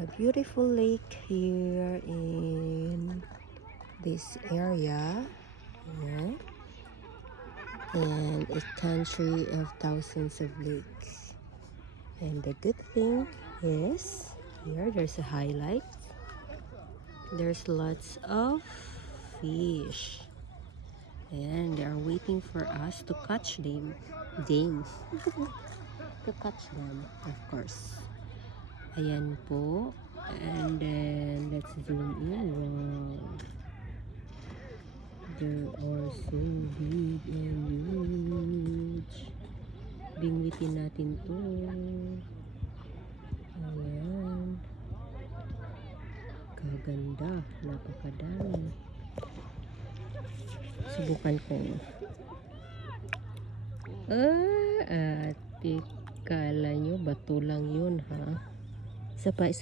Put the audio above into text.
A beautiful lake here in this area. Yeah. And a country of thousands of lakes. And the good thing is, here there's a highlight. There's lots of fish. And they are waiting for us to catch them. To catch them, of course. Ayan po. And then, let's zoom in. Wow. They are so big and huge. Bingwitin natin to. Ayan. Kaganda. Napakadami. Subukan ko. Ate, kala nyo bato lang yun, ha? Isa pa.